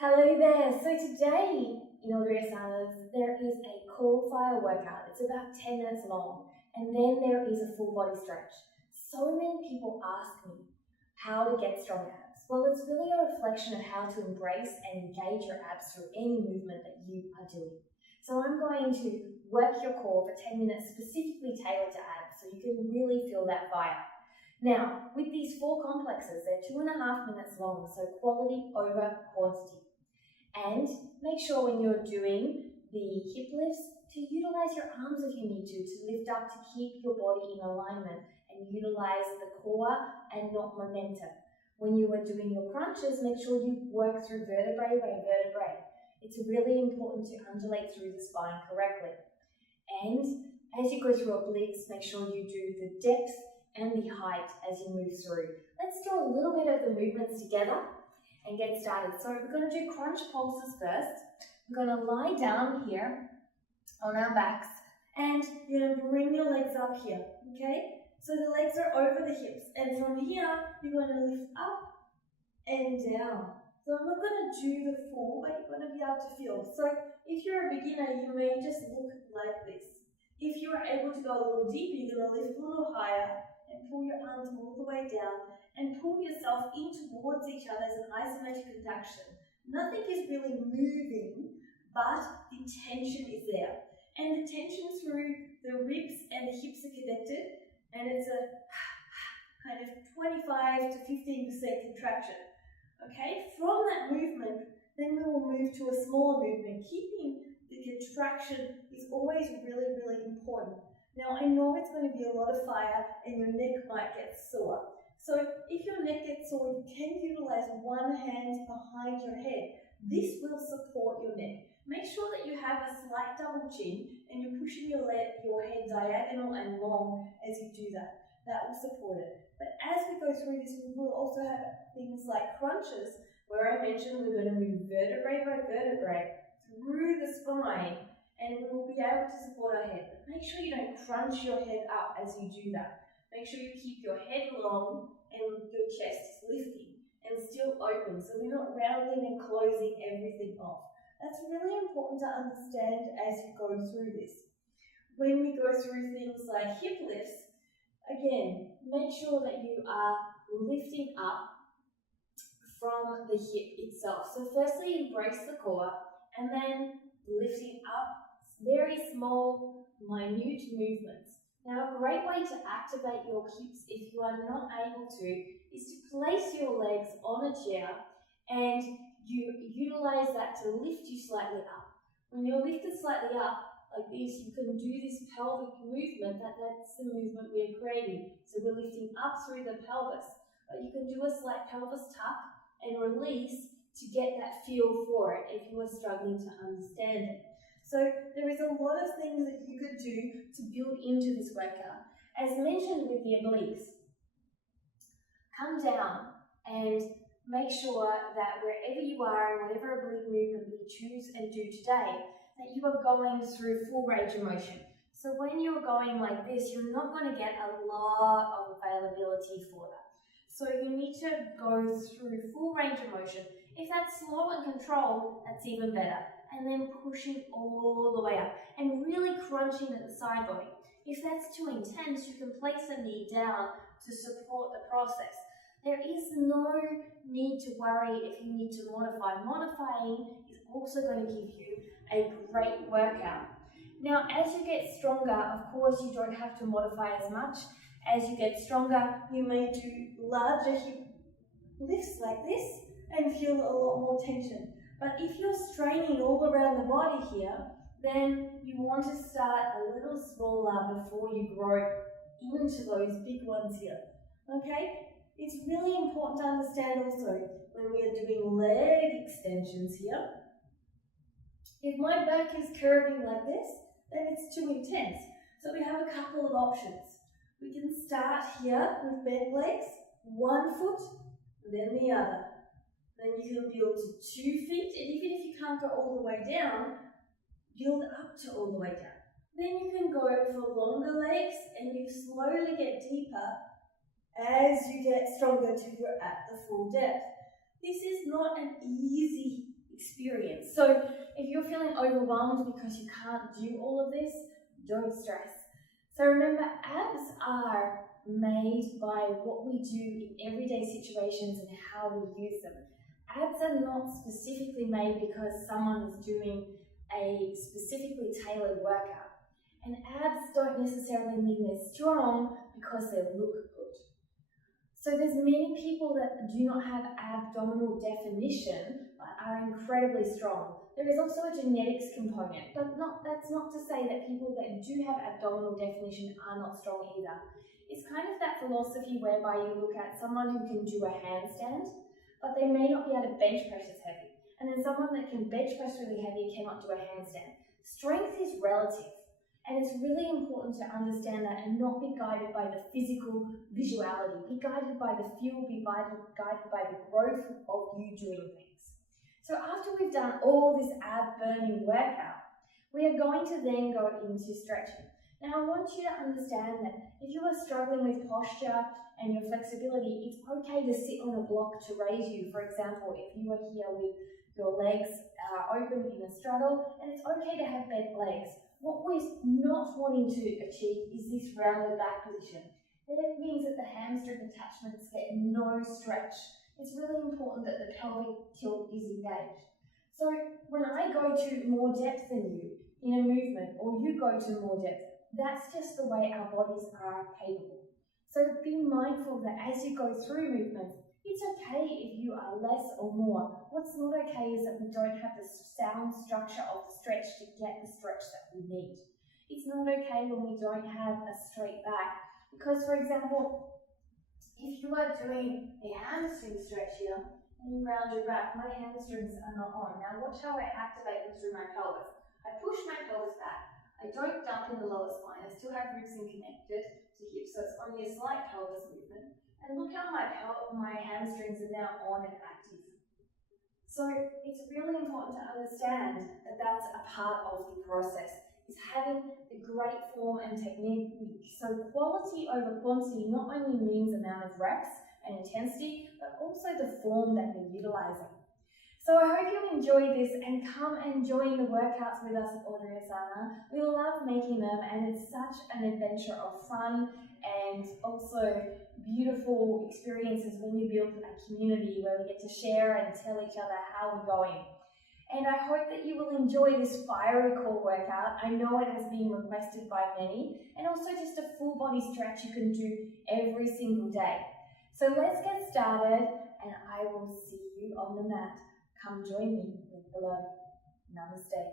Hello there. So today in Oblique Complexes, there is a core fire workout. It's about 10 minutes long, and then there is a full body stretch. So many people ask me how to get strong abs. Well, it's really a reflection of how to embrace and engage your abs through any movement that you are doing. So I'm going to work your core for 10 minutes, specifically tailored to abs, so you can really feel that fire. Now, with these 4 complexes, they're 2.5 minutes long, so quality over quantity. And make sure when you're doing the hip lifts to utilize your arms if you need to lift up to keep your body in alignment and utilize the core and not momentum. When you are doing your crunches, make sure you work through vertebrae by vertebrae. It's really important to undulate through the spine correctly. And as you go through obliques, make sure you do the depth and the height as you move through. Let's do a little bit of the movements together and get started. So we're going to do crunch pulses first. We're going to lie down here on our backs and you're going to bring your legs up here, okay? So the legs are over the hips, and from here you're going to lift up and down. So I'm not going to do the full, but you're going to be able to feel. So if you're a beginner, you may just look like this. If you are able to go a little deeper, you're going to lift a little higher and pull your arms all the way down and pull yourself in towards each other as an isometric contraction. Nothing is really moving, but the tension is there. And the tension through the ribs and the hips are connected, and it's a kind of 25 to 15% contraction. Okay, from that movement, then we will move to a smaller movement. Keeping the contraction is always really, really important. Now, I know it's going to be a lot of fire and your neck might get sore. So if your neck gets sore, you can utilize one hand behind your head. This will support your neck. Make sure that you have a slight double chin and you're pushing your head diagonal and long as you do that. That will support it. But as we go through this, we will also have things like crunches, where I mentioned we're going to move vertebrae by vertebrae through the spine, and we will be able to support our head. But make sure you don't crunch your head up as you do that. Make sure you keep your head long and your chest is lifting and still open, so we're not rounding and closing everything off. That's really important to understand as you go through this. When we go through things like hip lifts, again, make sure that you are lifting up from the hip itself. So firstly, embrace the core, and then lifting up, very small, minute movements. Now, a great way to activate your hips if you are not able to is to place your legs on a chair and you utilize that to lift you slightly up. When you're lifted slightly up like this, you can do this pelvic movement. That's the movement we're creating. So we're lifting up through the pelvis, but you can do a slight pelvis tuck and release to get that feel for it if you are struggling to understand it. So there is a lot of things that you could do to build into this workout. As mentioned with the obliques, come down and make sure that wherever you are and whatever oblique movement we choose and do today, that you are going through full range of motion. So when you're going like this, you're not going to get a lot of availability for that. So you need to go through full range of motion. If that's slow and controlled, that's even better. And then pushing all the way up and really crunching at the side body. If that's too intense, you can place a knee down to support the process. There is no need to worry if you need to modify. Modifying is also going to give you a great workout. Now, as you get stronger, of course, you don't have to modify as much. As you get stronger, you may do larger hip lifts like this and feel a lot more tension. But if you're straining all around the body here, then you want to start a little smaller before you grow into those big ones here. Okay? It's really important to understand also when we are doing leg extensions here, if my back is curving like this, then it's too intense. So we have a couple of options. We can start here with bent legs, one foot, then the other. Then you can build to 2 feet, and even if you can't go all the way down, build up to all the way down. Then you can go for longer legs, and you slowly get deeper as you get stronger till you're at the full depth. This is not an easy experience. So if you're feeling overwhelmed because you can't do all of this, don't stress. So remember, abs are made by what we do in everyday situations and how we use them. Abs are not specifically made because someone is doing a specifically tailored workout. And abs don't necessarily mean they're strong because they look good. So there's many people that do not have abdominal definition but are incredibly strong. There is also a genetics component, but that's not to say that people that do have abdominal definition are not strong either. It's kind of that philosophy whereby you look at someone who can do a handstand, but they may not be able to bench press as heavy. And then someone that can bench press really heavy cannot do a handstand. Strength is relative. And it's really important to understand that and not be guided by the physical visuality. Be guided by the feel, be guided by the growth of you doing things. So after we've done all this ab burning workout, we are going to then go into stretching. Now I want you to understand that if you are struggling with posture and your flexibility, it's okay to sit on a block to raise you. For example, if you are here with your legs open in a straddle, and it's okay to have bent legs. What we're not wanting to achieve is this rounded back position. That means that the hamstring attachments get no stretch. It's really important that the pelvic tilt is engaged. So when I go to more depth than you in a movement, or you go to more depth, that's just the way our bodies are capable. So be mindful that as you go through movements, it's okay if you are less or more. What's not okay is that we don't have the sound structure of the stretch to get the stretch that we need. It's not okay when we don't have a straight back. Because, for example, if you are doing a hamstring stretch here and you round your back, my hamstrings are not on. Now watch how I activate them through my pelvis. I push my pelvis back. I don't dump in the lower spine. I still have ribs and connected to hips, so it's only a slight pelvis movement. And look how my hamstrings are now on and active. So it's really important to understand that that's a part of the process, is having a great form and technique. So quality over quantity not only means amount of reps and intensity, but also the form that you're utilizing. So I hope you enjoyed this and come and join the workouts with us at Vertebrae Crunches. We love making them and it's such an adventure of fun and also beautiful experiences when you build a community where we get to share and tell each other how we're going. And I hope that you will enjoy this fiery core workout. I know it has been requested by many, and also just a full body stretch you can do every single day. So let's get started and I will see you on the mat. Come join me below. Namaste.